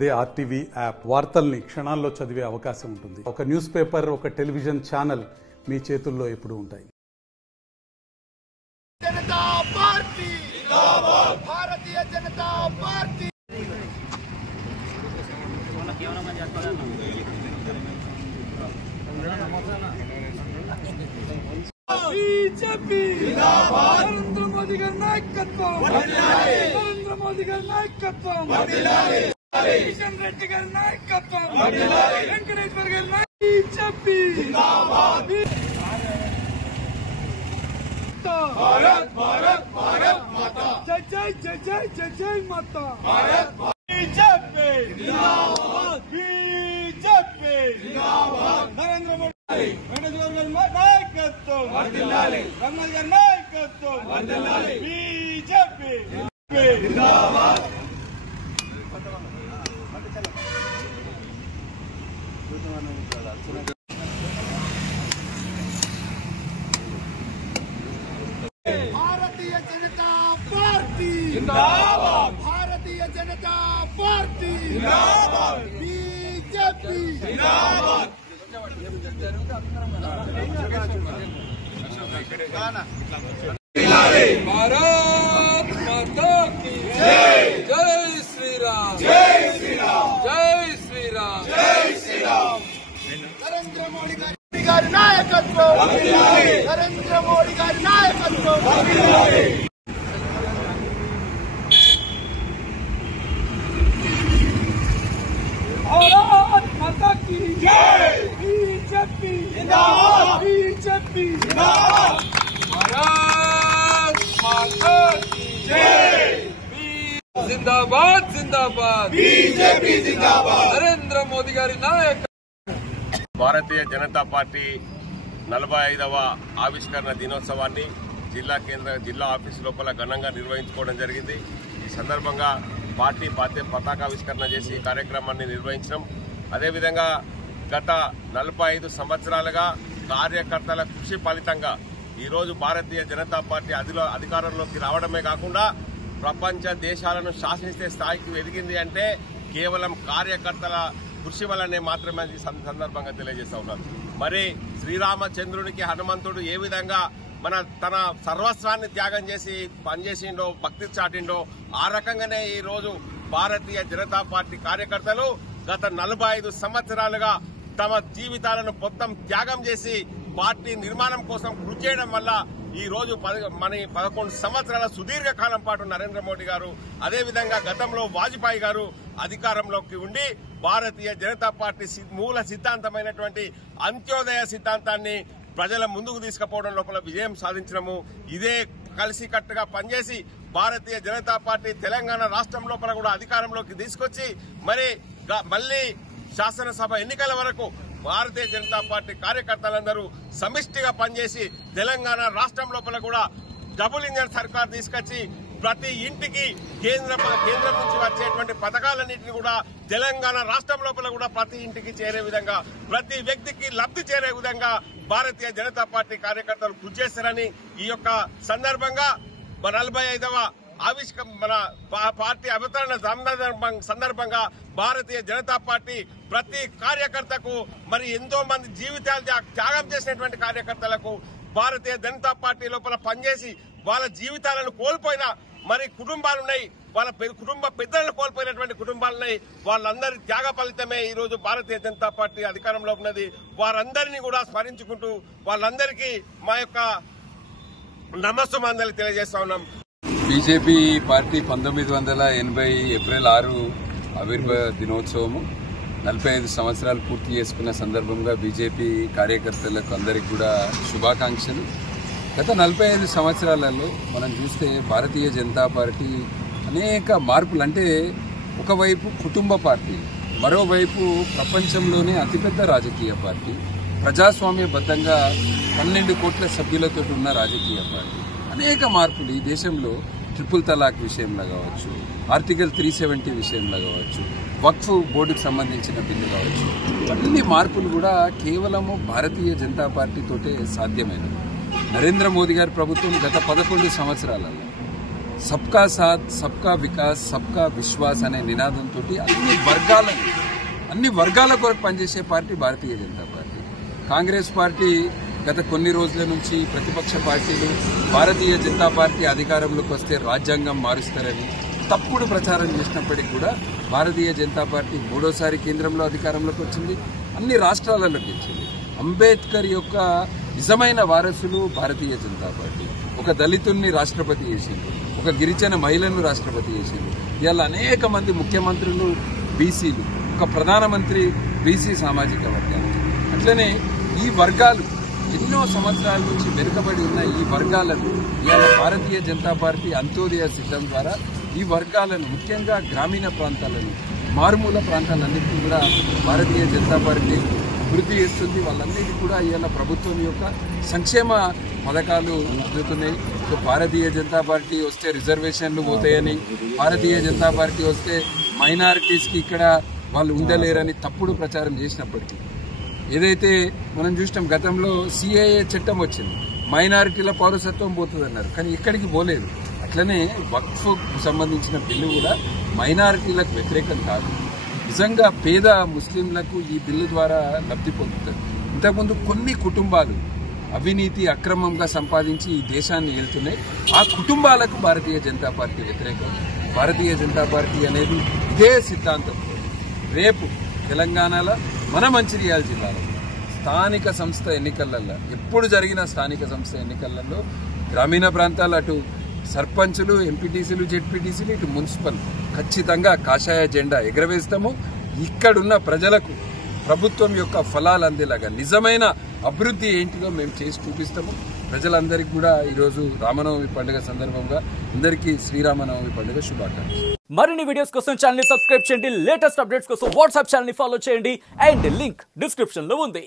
అదే RTV app వార్తల్ని క్షణాల్లో చదివే అవకాశం ఉంటుంది. ఒక న్యూస్ పేపర్, ఒక టెలివిజన్ ఛానల్ మీ చేతుల్లో ఎప్పుడూ ఉంటాయి. జనతా పార్టీ జిందాబాద్, భారతీయ జనతా పార్టీ. బీజేపీ జిందాబాద్, నరేంద్ర మోదీ గారి నాయకత్వం వర్ధిల్లాలి, నరేంద్ర మోదీ గారి నాయకత్వం వర్ధిల్లాలి, కిషన్ రెడ్డి గారి నాయకత్వం వర్ధిల్లాలి, వెంకటేశ్వర గారి నాయకత్వం. బీజేపీ జిందాబాద్. भारत भारत भारत माता, जय जय जय जय जय जय माता, भारत बीजेपी जिंदाबाद, बीजेपी जिंदाबाद, नरेंद्र मोदी वेंकटेश्वर नायकत्व वर्धिल्लाली, रंगल गारी नायकत्व वर्धिल्लाली, बीजेपी जिंदाबाद. भारतीय जनता पार्टी जिंदाबाद, भारतीय जनता पार्टी जिंदाबाद, बीजेपी जिंदाबाद. भारत माता की जय, जय श्री राम, जय श्री राम, जय श्री राम, जय श्री राम. नरेंद्र मोदी గారి నాయకత్వం వర్ధిల్లాలి, నరేంద్ర మోడీ గారి నాయకత్వం వర్ధిల్లాలి. भारत माता की जय, बीजेपी जिंदाबाद, बीजेपी जिंदाबाद, भारत माता की जय, जिंदाबाद जिंदाबाद, बीजेपी जिंदाबाद, नरेंद्र मोदी గారి నాయకత్వం. భారతీయ జనతా పార్టీ 45వ ఆవిష్కరణ దినోత్సవాన్ని జిల్లా ఆఫీసు లోపల ఘనంగా నిర్వహించుకోవడం జరిగింది. ఈ సందర్భంగా పార్టీ పతాకావిష్కరణ చేసి ఈ కార్యక్రమాన్ని నిర్వహించడం, అదేవిధంగా గత 45 సంవత్సరాలుగా కార్యకర్తల కృషి ఫలితంగా ఈరోజు భారతీయ జనతా పార్టీ అధికారంలోకి రావడమే కాకుండా ప్రపంచ దేశాలను శాసించే స్థాయికి ఎదిగింది అంటే కేవలం కార్యకర్తల కృషి వల్లనే మాత్రమే ఈ సందర్భంగా తెలియజేస్తా ఉన్నారు. మరి శ్రీరామచంద్రునికి హనుమంతుడు ఏ విధంగా తన సర్వస్వాన్ని త్యాగం చేసి పనిచేసిండో, భక్తి చాటిండో, ఆ రకంగానే ఈ రోజు భారతీయ జనతా పార్టీ కార్యకర్తలు గత 45 సంవత్సరాలుగా తమ జీవితాలను మొత్తం త్యాగం చేసి పార్టీ నిర్మాణం కోసం కృషి చేయడం వల్ల ఈ రోజు 11 సంవత్సరాల సుదీర్ఘ కాలం పాటు నరేంద్ర మోడీ గారు, అదేవిధంగా గతంలో వాజ్పేయి గారు అధికారంలోకి ఉండి భారతీయ జనతా పార్టీ మూల సిద్ధాంతమైనటువంటి అంత్యోదయ సిద్ధాంతాన్ని ప్రజల ముందుకు తీసుకుపోవడం లోపల విజయం సాధించడము, ఇదే కలిసికట్టుగా పనిచేసి భారతీయ జనతా పార్టీ తెలంగాణ రాష్ట్రం లోపల కూడా అధికారంలోకి తీసుకొచ్చి మళ్ళీ శాసనసభ ఎన్నికల వరకు భారతీయ జనతా పార్టీ కార్యకర్తలందరూ సమిష్టిగా పనిచేసి తెలంగాణ రాష్ట్రం లోపల కూడా డబుల్ ఇంజన్ సర్కార్ తీసుకొచ్చి ప్రతి ఇంటికి కేంద్రం నుంచి వచ్చేటువంటి పథకాలన్నింటినీ కూడా తెలంగాణ రాష్ట్రం లోపల కూడా ప్రతి ఇంటికి చేరే విధంగా, ప్రతి వ్యక్తికి లబ్ధి చేరే విధంగా భారతీయ జనతా పార్టీ కార్యకర్తలు కృషి చేస్తారని ఈ యొక్క సందర్భంగా 45వ మన పార్టీ అవతరణ సందర్భంగా భారతీయ జనతా పార్టీ ప్రతి కార్యకర్తకు ఎంతో మంది జీవితాలు త్యాగం చేసినటువంటి కార్యకర్తలకు భారతీయ జనతా పార్టీ లోపల పనిచేసి వాళ్ళ జీవితాలను కోల్పోయిన కుటుంబాలున్నాయి, వాళ్ళ కుటుంబ పెద్దలను కోల్పోయినటువంటి కుటుంబాలున్నాయి. వాళ్ళందరి త్యాగ ఫలితమే ఈ రోజు భారతీయ జనతా పార్టీ అధికారంలో ఉన్నది. వారందరినీ కూడా స్మరించుకుంటూ వాళ్ళందరికీ మా యొక్క నమస్సుమాంజలి తెలియజేస్తా ఉన్నాం. బీజేపీ పార్టీ 1980 ఏప్రిల్ 6 ఆవిర్భావ దినోత్సవము 45 సంవత్సరాలు పూర్తి చేసుకున్న సందర్భంగా బీజేపీ కార్యకర్తలకు అందరికీ కూడా శుభాకాంక్షలు. గత 45 సంవత్సరాలలో మనం చూస్తే భారతీయ జనతా పార్టీ అనేక మార్పులు, అంటే ఒకవైపు కుటుంబ పార్టీ, మరోవైపు ప్రపంచంలోనే అతిపెద్ద రాజకీయ పార్టీ, ప్రజాస్వామ్యబద్ధంగా 12 కోట్ల సభ్యులతో ఉన్న రాజకీయ పార్టీ, అనేక మార్పులు ఈ దేశంలో ట్రిపుల్ తలాక్ విషయంలో కావచ్చు, ఆర్టికల్ 370 విషయంలో కావచ్చు, వక్ఫ్ బోర్డుకు సంబంధించిన బిల్లు కావచ్చు, అన్ని మార్పులు కూడా కేవలము భారతీయ జనతా పార్టీతోటే సాధ్యమైనవి. నరేంద్ర మోదీ గారి ప్రభుత్వం గత 11 సంవత్సరాలలో సబ్కా సాత్, సబ్కా వికాస్, సబ్కా విశ్వాస్ అనే నినాదంతో అన్ని వర్గాల కొరకు పనిచేసే party Bharatiya Janata party. Congress party గత కొన్ని రోజుల నుంచి ప్రతిపక్ష పార్టీలు భారతీయ జనతా పార్టీ అధికారంలోకి వస్తే రాజ్యాంగం మారుస్తారని తప్పుడు ప్రచారం చేసినప్పటికీ కూడా భారతీయ జనతా పార్టీ మూడోసారి కేంద్రంలో అధికారంలోకి వచ్చింది, అన్ని రాష్ట్రాలలో గెలిచింది. అంబేద్కర్ యొక్క నిజమైన వారసులు భారతీయ జనతా పార్టీ. ఒక దళితుల్ని రాష్ట్రపతి చేసిండ్రు, ఒక గిరిజన మహిళను రాష్ట్రపతి చేసిండ్రు. ఇవాళ అనేక మంది ముఖ్యమంత్రులు బీసీలు, ఒక ప్రధానమంత్రి బీసీ సామాజిక వర్గానికి. అట్లనే ఈ వర్గాలు ఎన్నో సంవత్సరాల నుంచి వెనుకబడి ఉన్న ఈ వర్గాలను ఇవాళ భారతీయ జనతా పార్టీ అంత్యోదయ సిద్ధం ద్వారా ఈ వర్గాలను, ముఖ్యంగా గ్రామీణ ప్రాంతాలను, మారుమూల ప్రాంతాలన్నింటినీ కూడా భారతీయ జనతా పార్టీ అభివృద్ధి చేస్తుంది. వాళ్ళన్నిటికీ కూడా ఇవాళ ప్రభుత్వం యొక్క సంక్షేమ పథకాలు అందుతున్నాయి. సో భారతీయ జనతా పార్టీ వస్తే రిజర్వేషన్లు పోతాయని, భారతీయ జనతా పార్టీ వస్తే మైనారిటీస్కి ఇక్కడ వాళ్ళు ఉండలేరని తప్పుడు ప్రచారం చేసినప్పటికీ, ఏదైతే మనం చూసినాం గతంలో సిఏఏ చట్టం వచ్చింది, మైనారిటీల పౌరసత్వం పోతుందన్నారు, కానీ ఇక్కడికి పోలేదు. అట్లనే వక్ఫ్ సంబంధించిన బిల్లు కూడా మైనారిటీలకు వ్యతిరేకం కాదు. నిజంగా పేద ముస్లింలకు ఈ బిల్లు ద్వారా లబ్ధి పొందుతారు. ఇంతకుముందు కొన్ని కుటుంబాలు అవినీతి అక్రమంగా సంపాదించి ఈ దేశాన్ని వెళ్తున్నాయి. ఆ కుటుంబాలకు భారతీయ జనతా పార్టీ వ్యతిరేకం. భారతీయ జనతా పార్టీ అనేది ఇదే సిద్ధాంతం. రేపు తెలంగాణలో మన మంచిర్యాల జిల్లాలో స్థానిక సంస్థ ఎన్నికలలో, ఎప్పుడు జరిగిన స్థానిక సంస్థ ఎన్నికలలో గ్రామీణ ప్రాంతాలు అటు సర్పంచులు, ఎంపీటీసీలు, జెడ్పీటీసీలు, ఇటు మున్సిపల్ ఖచ్చితంగా కాషాయ జెండా ఎగరవేస్తాము. ఇక్కడున్న ప్రజలకు ప్రభుత్వం యొక్క ఫలాలు అందేలాగా నిజమైన అభివృద్ధి ఏంటిదో మేము చేసి చూపిస్తాము. ప్రజలందరికీ కూడా ఈరోజు రామనవమి పండుగ సందర్భంగా అందరికీ శ్రీరామనవమి పండుగ శుభాకాంక్షలు. మరిన్ని వీడియోస్ కోసం ఛానల్ ని సబ్స్క్రైబ్ చేయండి, లేటెస్ట్ అప్డేట్స్ కోసం వాట్సాప్ ఛానల్ ని ఫాలో చేయండి అండ్ లింక్ డిస్క్రిప్షన్ లో ఉంది.